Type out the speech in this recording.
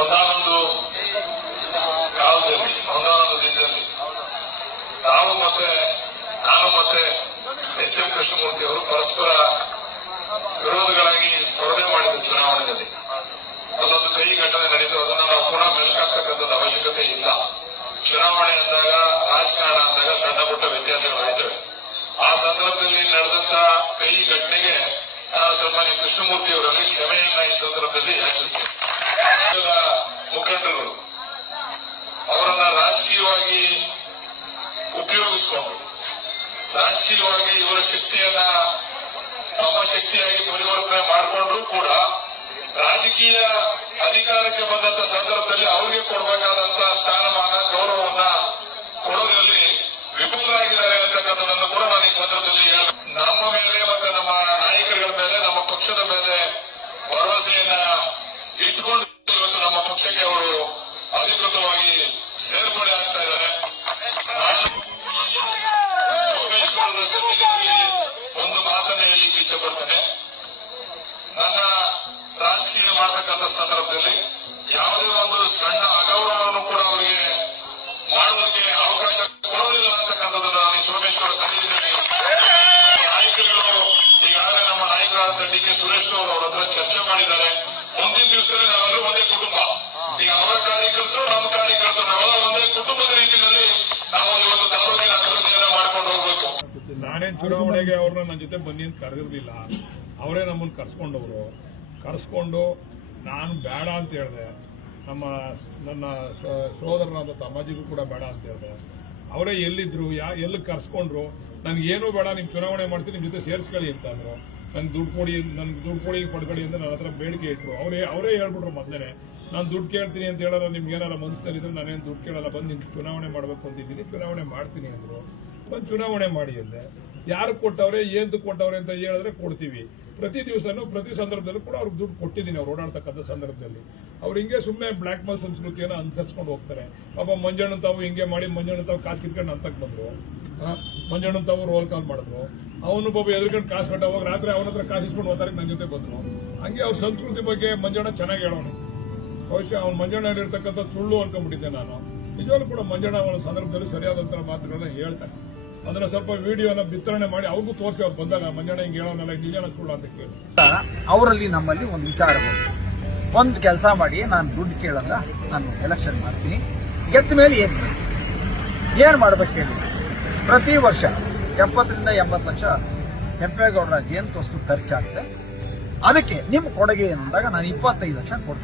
ಒಂದಾನೊಂದು ಕಾಲದಲ್ಲಿ ಒಂದಾನೊಂದು ದಿನದಲ್ಲಿ ನಾವು ಮತ್ತೆ, ನಾನು ಮತ್ತೆ ಎಚ್ ಎಂ ಕೃಷ್ಣಮೂರ್ತಿ ಅವರು ಪರಸ್ಪರ ವಿರೋಧಗಳಾಗಿ ಸ್ಪರ್ಧೆ ಮಾಡಿದ್ದು ಚುನಾವಣೆಯಲ್ಲಿ. ಅಲ್ಲೊಂದು ಕೈ ಘಟನೆ ನಡೆಯಿತು ಅದನ್ನ ನಾವು ಪುನಃ ಮೆಲ್ಕಾಕ್ತಕ್ಕಂಥದ್ದು ಅವಶ್ಯಕತೆ ಇಲ್ಲ. ಚುನಾವಣೆ ಅಂದಾಗ, ರಾಜಕಾರಣ ಅಂದಾಗ ಸಣ್ಣ ಪುಟ್ಟ ವ್ಯತ್ಯಾಸಗಳಾಯ್ತವೆ. ಆ ಸಂದರ್ಭದಲ್ಲಿ ನಡೆದಂತ ಕೈ ಘಟನೆಗೆ ಸನ್ಮಾನ್ಯ ಕೃಷ್ಣಮೂರ್ತಿ ಅವರಲ್ಲಿ ಕ್ಷಮೆಯನ್ನ ಈ ಸಂದರ್ಭದಲ್ಲಿ ಯಾಚಿಸ್ತೇನೆ. ರಾಜಕೀಯವಾಗಿ ಉಪಯೋಗಿಸಿಕೊಂಡು, ರಾಜಕೀಯವಾಗಿ ಇವರ ಶಕ್ತಿಯನ್ನ ತಮ್ಮ ಶಕ್ತಿಯಾಗಿ ಪರಿವರ್ತನೆ ಮಾಡಿಕೊಂಡ್ರು ಕೂಡ ರಾಜಕೀಯ ಅಧಿಕಾರಕ್ಕೆ ಬಂದಂತ ಸಂದರ್ಭದಲ್ಲಿ ಅವರಿಗೆ ಕೊಡಬೇಕಾದಂತ ಸ್ಥಾನಮಾನ, ಗೌರವವನ್ನ ಕೊಡೋದ್ರಲ್ಲಿ ವಿಫಲರಾಗಿದ್ದಾರೆ ಅಂತಕ್ಕಂಥದ್ದನ್ನು ಕೂಡ ನಾನು ಈ ಸಂದರ್ಭದಲ್ಲಿ ಹೇಳ ನಮ್ಮ ಮೇಲೆ ಮತ್ತೆ ನಮ್ಮ ಒಂದು ಮಾತನ್ನ ಹೇಳಲಿಕ್ಕೆ ಇಚ್ಛೆ ನನ್ನ ರಾಜಕೀಯ ಮಾಡತಕ್ಕಂಥ ಸಂದರ್ಭದಲ್ಲಿ ಯಾವುದೇ ಒಂದು ಸಣ್ಣ ಅಗೌರವವನ್ನು ಕೂಡ ಅವರಿಗೆ ಮಾಡೋದಕ್ಕೆ ಅವಕಾಶ ಕೊಡೋದಿಲ್ಲ ಅಂತಕ್ಕಂಥದ್ದನ್ನು ನಾನು ಸೋಮೇಶ್ವರ ಸನ್ನಿಧಿಯಲ್ಲಿ ನಾಯಕರುಗಳು, ಈಗಾಗಲೇ ನಮ್ಮ ನಾಯಕರಾದ ಡಿ ಕೆ ಸುರೇಶ್ ಅವರು ಅವರ ಹತ್ರ ಚರ್ಚೆ ಮಾಡಿದ್ದಾರೆ. ಮುಂದಿನ ದಿವಸದಲ್ಲಿ ನಾವೆಲ್ಲರೂ ಒಂದೇ ಕುಟುಂಬ. ಈಗ ಅವರ ಕಾರ್ಯಕರ್ತರು, ನಮ್ಮ ಕಾರ್ಯಕರ್ತರು, ನಾವೆಲ್ಲ ಒಂದೇ ಕುಟುಂಬದ ರೀತಿಯಲ್ಲಿ ನಾವು ನಾನೇನ್ ಚುನಾವಣೆಗೆ ಅವ್ರನ್ನ ನನ್ನ ಜೊತೆ ಬನ್ನಿ ಅಂತ ಕರೆದಿರ್ಲಿಲ್ಲ. ಅವರೇ ನಮ್ಮನ್ನು ಕರ್ಸ್ಕೊಂಡವರು. ಕರ್ಸ್ಕೊಂಡು ನಾನು ಬೇಡ ಅಂತ ಹೇಳಿದೆ. ನಮ್ಮ ನನ್ನ ಸೋದರನಾದ ತಮ್ಮಾಜಿಗೂ ಕೂಡ ಬೇಡ ಅಂತ ಹೇಳಿದೆ. ಅವರೇ ಎಲ್ಲಿದ್ರು, ಯಾ ಎಲ್ಲಿ ಕರ್ಸ್ಕೊಂಡ್ರು? ನನಗೇನು ಬೇಡ ನಿಮ್ಮ ಚುನಾವಣೆ ಮಾಡ್ತೀನಿ ನಿಮ್ಮ ಜೊತೆ ಸೇರಿಸ್ಕೊಳ್ಳಿ ಅಂತ ಅಂದ್ರು. ನನ್ಗೆ ದುಡ್ಡು ಕೊಡಿ, ನನ್ಗೆ ದುಡ್ಡು ಕೊಡಿ ಪಡ್ಕೊಳ್ಳಿ ಅಂತ ನನ್ನ ಹತ್ರ ಬೇಡಿಕೆ ಇಟ್ಟರು ಅವರೇ ಅವರೇ ಹೇಳ್ಬಿಟ್ರು ಮೊದಲೇ ನಾನು ದುಡ್ಡು ಕೇಳ್ತೀನಿ ಅಂತ ಹೇಳಲ್ಲ ನಿಮ್ಗೆ ಏನಾರ ಮನಸ್ಸಲ್ಲಿ ಇದ್ರೆ ನಾನೇನು ದುಡ್ಡು ಕೇಳಲ್ಲ, ಬಂದು ನಿಮ್ಗೆ ಚುನಾವಣೆ ಮಾಡಬೇಕು ಅಂತಿದ್ದೀನಿ, ಚುನಾವಣೆ ಮಾಡ್ತೀನಿ ಅಂದರು. ಬಂದು ಚುನಾವಣೆ ಮಾಡಿ ಅಂದೆ. ಯಾರು ಕೊಟ್ಟವ್ರೆ ಏನು ಕೊಟ್ಟವ್ರೆ ಅಂತ ಹೇಳಿದ್ರೆ ಕೊಡ್ತೀವಿ. ಪ್ರತಿ ದಿವಸನೂ, ಪ್ರತಿ ಸಂದರ್ಭದಲ್ಲೂ ಕೂಡ ಅವ್ರಿಗೆ ದುಡ್ಡು ಕೊಟ್ಟಿದ್ದೀನಿ ಅವ್ರು ಓಡಾಡ್ತಕ್ಕಂಥ ಸಂದರ್ಭದಲ್ಲಿ. ಅವ್ರು ಹಿಂಗೆ ಸುಮ್ಮನೆ ಬ್ಲ್ಯಾಕ್ ಮೇಲ್ ಸಂಸ್ಕೃತಿಯನ್ನು ಅನುಸರಿಸ್ಕೊಂಡು ಹೋಗ್ತಾರೆ. ಪಾಪ ಮಂಜಣ್ಣ ತಾವು ಹಿಂಗೆ ಮಾಡಿ ಮಂಜಣ್ಣ ತಾವು ಕಾಸು ಕಿತ್ಕೊಂಡು ಅಂತಕ್ಕೆ ಬಂದರು. ಮಂಜಣ್ಣ ತಾವು ರೋಲ್ ಕಾಲ್ ಮಾಡಿದ್ರು. ಅವನು ಪಾಪ ಎದುರ್ಕೊಂಡು ಕಾಸು ಕಟ್ಟ ಹೋಗಿ ರಾತ್ರಿ ಅವನ ಹತ್ರ ಕಾಸು ಇಸ್ಕೊಂಡು ಹೋಗ್ತಾರೆ ನನ್ನ ಜೊತೆ ಬಂದರು. ಹಂಗೆ ಅವ್ರ ಸಂಸ್ಕೃತಿ ಬಗ್ಗೆ ಮಂಜಣ್ಣ ಚೆನ್ನಾಗಿ ಹೇಳೋನು. ಬಹುಶಃ ಅವ್ನು ಮಂಜಣ್ಣ ಇರ್ತಕ್ಕಂಥ ಸುಳ್ಳು ಅನ್ಕೊಂಡ್ಬಿಟ್ಟಿದ್ದೆ ನಾನು. ನಿಜವಾಗ್ಲೂ ಕೂಡ ಮಂಜಣ್ಣ ಅವನ ಸಂದರ್ಭದಲ್ಲಿ ಸರಿಯಾದಂತ ಮಾತುಗಳನ್ನ ಹೇಳ್ತಾನೆ. ಅದನ್ನ ಸ್ವಲ್ಪ ವಿಡಿಯೋನ ಬಿತ್ತರಣೆ ಮಾಡಿ ಅವ್ರಿಗೂ ತೋರಿಸಿ ಅವ್ರು ಬಂದಾಗ ಮಂಜಣ್ಣ ಹಿಂಗೆ ಹೇಳೋನಲ್ಲ ನಿಜನ ಸುಳ್ಳು ಅಂತ ಕೇಳಿ. ಅವರಲ್ಲಿ ನಮ್ಮಲ್ಲಿ ಒಂದು ವಿಚಾರ ಬಂತು. ಒಂದು ಕೆಲಸ ಮಾಡಿ, ನಾನು ದುಡ್ಡು ಕೇಳಲ್ಲ, ನಾನು ಎಲೆಕ್ಷನ್ ಮಾಡ್ತೀನಿ. ಗೆದ್ದ ಮೇಲೆ ಏನು ಏನು ಮಾಡ್ಬೇಕು ಹೇಳಿ? ಪ್ರತಿ ವರ್ಷ ಎಪ್ಪತ್ತರಿಂದ ಎಂಬತ್ತು ಲಕ್ಷ ಕೆಂಪೇಗೌಡರ ಜೇನ್ ವಸ್ತು ಖರ್ಚಾಗುತ್ತೆ. ಅದಕ್ಕೆ ನಿಮ್ಮ ಕೊಡುಗೆ ಏನು ಅಂದಾಗ ನಾನು ಇಪ್ಪತ್ತೈದು ಲಕ್ಷ ಕೊಡ್ತೀನಿ.